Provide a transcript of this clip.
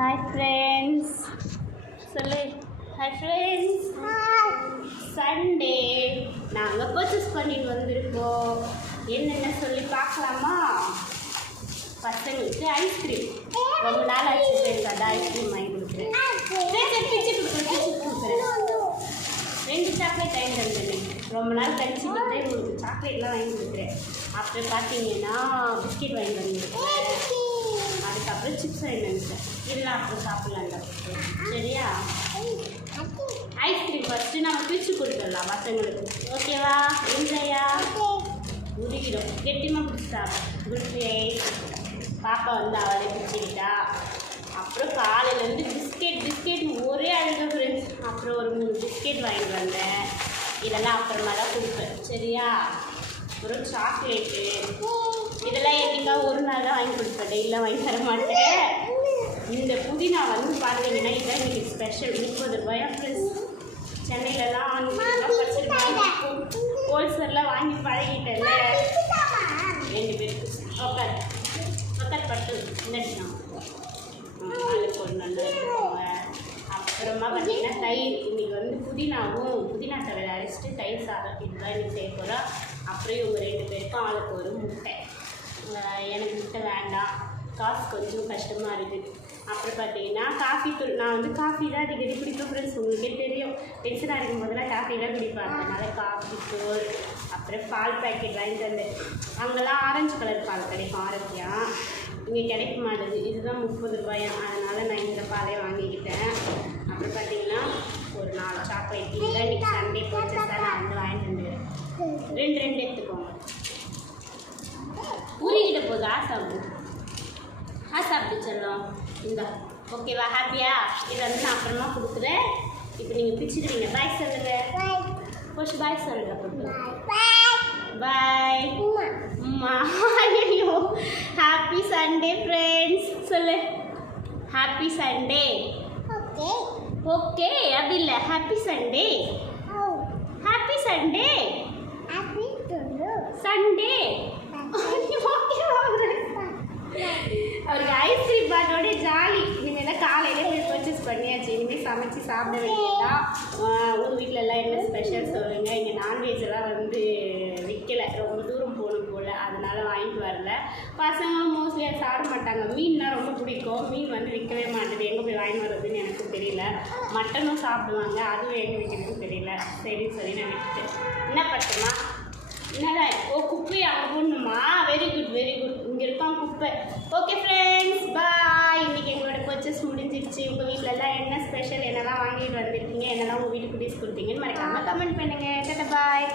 Hi friends சொல்லு. Hi friends Sunday நாங்கள் purchase பண்ணிட்டு வந்திருக்கோம். என்னென்ன சொல்லி பார்க்கலாமா? பசங்களுக்கு ஐஸ்கிரீம் ரொம்ப நாள் ஆச்சு ஃப்ரெண்ட்ஸ் ஐஸ்கிரீம் வாங்கி கொடுக்குறேன். பிச்சு கொடுக்குறேன் பிச்சு கொடுக்குறேன். ரெண்டு சாக்லேட் வாங்கி தந்தேன் ரொம்ப நாள் கழிச்சு வந்து உங்களுக்கு சாக்லேட்லாம் வாங்கி கொடுக்குறேன். அப்புறம் பார்த்தீங்கன்னா பிஸ்கெட் வாங்கி வந்துருக்கேன் அதுக்கப்புறம் வந்துட்டேன் இதெல்லாம் அப்புறம் சாப்பிட்லாம்டா சரியா? ஐஸ்கிரீம் ஃபஸ்ட்டு நம்ம பிரித்து கொடுத்துடலாம் பசங்களுக்கு. ஓகேவா என்ஜாயா உருகிடும் கெட்டிமாக பிடிச்சிட்டா குல்ஃபி பாப்பா வந்து அவளே பிடிச்சிக்கிட்டா அப்புறம் காலையிலேருந்து பிஸ்கெட் பிஸ்கெட் ஒரே அழுக ஃப்ரெண்ட்ஸ் அப்புறம் ஒரு மூணு பிஸ்கெட் வாங்கிட்டு வந்தேன். இதெல்லாம் அப்புறமா தான் கொடுப்பேன். சரியா? அப்புறம் சாக்லேட்டு இதெல்லாம் என்னைக்கா ஒரு நாள் தான் வாங்கி கொடுப்பேன். டெய்லிலாம் வாங்கி தர மாட்டேன் இந்த புதினா வந்து பார்த்தீங்கன்னா இதான் இன்னைக்கு ஸ்பெஷல் முப்பது ரூபாயா ப்ளஸ் சென்னையிலலாம் பத்து ரூபாய் ஹோல்சேலில் வாங்கி பழகிட்டேன்ல ரெண்டு பேருக்கு உட்கார் உட்கார் பட்டு. என்னடினா நாளைக்கு ஒரு நல்லா அப்புறமா பார்த்தீங்கன்னா தயிர். இன்னைக்கு வந்து புதினாவும் புதினா தவிர அரைச்சிட்டு தயிர் சாதம் இதுதான் இன்னைக்கு செய்ய போகிறோம் அப்புறம் இவங்க ரெண்டு பேருக்கும் ஆளுக்கு ஒரு முட்டை. எனக்கு முட்டை வேண்டாம். காசு கொஞ்சம் கஷ்டமாக இருக்குது அப்புறம் பார்த்தீங்கன்னா காஃபி தூள் நான் வந்து காஃபி தான் அடிக்கடி பிடிக்கும் ஃப்ரெண்ட்ஸ் உங்களுக்கே தெரியும். டென்ஷனாக இருக்கும் போதெல்லாம் காஃபி தான் பிடிப்பாங்க அதனால் காஃபி தூள் அப்புறம் பால் பேக்கெட் வாங்கி தந்தேன் அங்கெல்லாம் ஆரஞ்சு கலர் பால் கிடைக்கும் ஆரோக்கியம் இங்கே கிடைக்க மாட்டேது. இதுதான் முப்பது ரூபாயா. அதனால் நான் இந்த பாலே வாங்கிக்கிட்டேன். அப்புறம் பார்த்தீங்கன்னா ஒரு நாலு சாக்லேட் இல்லை இன்றைக்கி சண்டே பர்ச்சேஸாக நான் வந்து வாங்கிட்டு வந்துடுறேன். ரெண்டு ரெண்டு எடுத்துக்கோங்க. ஊறிக்கிட்ட போகுது ஆ சாப்பிட்டு செல்லம். இந்த ஓகேவா ஹாப்பியா இதை வந்து நான் அப்புறமா கொடுக்குறேன். இப்போ நீங்கள் பிச்சுக்கிறீங்க பாய் சொல்லுங்க. ஃபர்ஸ்ட் பாய் சொல்லுங்க பாய் அம்மா. ஐயோ ஹாப்பி சண்டே ஃப்ரெண்ட்ஸ் சொல்லு. ஹாப்பி சண்டே ஓகே அப்படி இல்லை. Happy Sunday happy Sunday Sunday அவருக்கு ஐஸ்கிரீம் பாட்டோட ஜாலி இனிமேல் காலையில போய் பர்ச்சேஸ் பண்ணியாச்சு. இனிமேல் சமைச்சு சாப்பிட வேண்டியதான் உங்கள் உங்க எல்லாம் என்ன ஸ்பெஷல் சொல்லுங்க? இங்கே நான்வெஜ் எல்லாம் வந்து விற்கல ரொம்ப தூரம் போகணும் போல. அதனால வாங்கிட்டு வரல. பசங்களும் மோஸ்ட்லி அதை சாப்பிட மாட்டாங்க. மீன்லாம் ரொம்ப பிடிக்கும். மீன் வந்து விற்கவே மாட்டேது எங்கே போய் வாங்கி வர்றதுன்னு எனக்கும் தெரியல. மட்டனும் சாப்பிடுவாங்க. அதுவும் எங்கே விற்கிறதுன்னு தெரியல. சரின்னு சொல்லி நான் விட்டுட்டேன். என்ன பண்ணுமா என்னடா ஓ குப்பை அங்கே போடணுமா வெரி குட் வெரி குட் இங்கே இருக்கான் குப்பை. ஓகே ஃப்ரெண்ட் ஸ்பெஷல் என்னெல்லாம் வாங்கிட்டு வந்திருக்கீங்க என்னெல்லாம் உங்கள் வீட்டுக்கு கொடுத்தீங்கன்னு மறக்காமல் கமெண்ட் பண்ணுங்கள் பாய்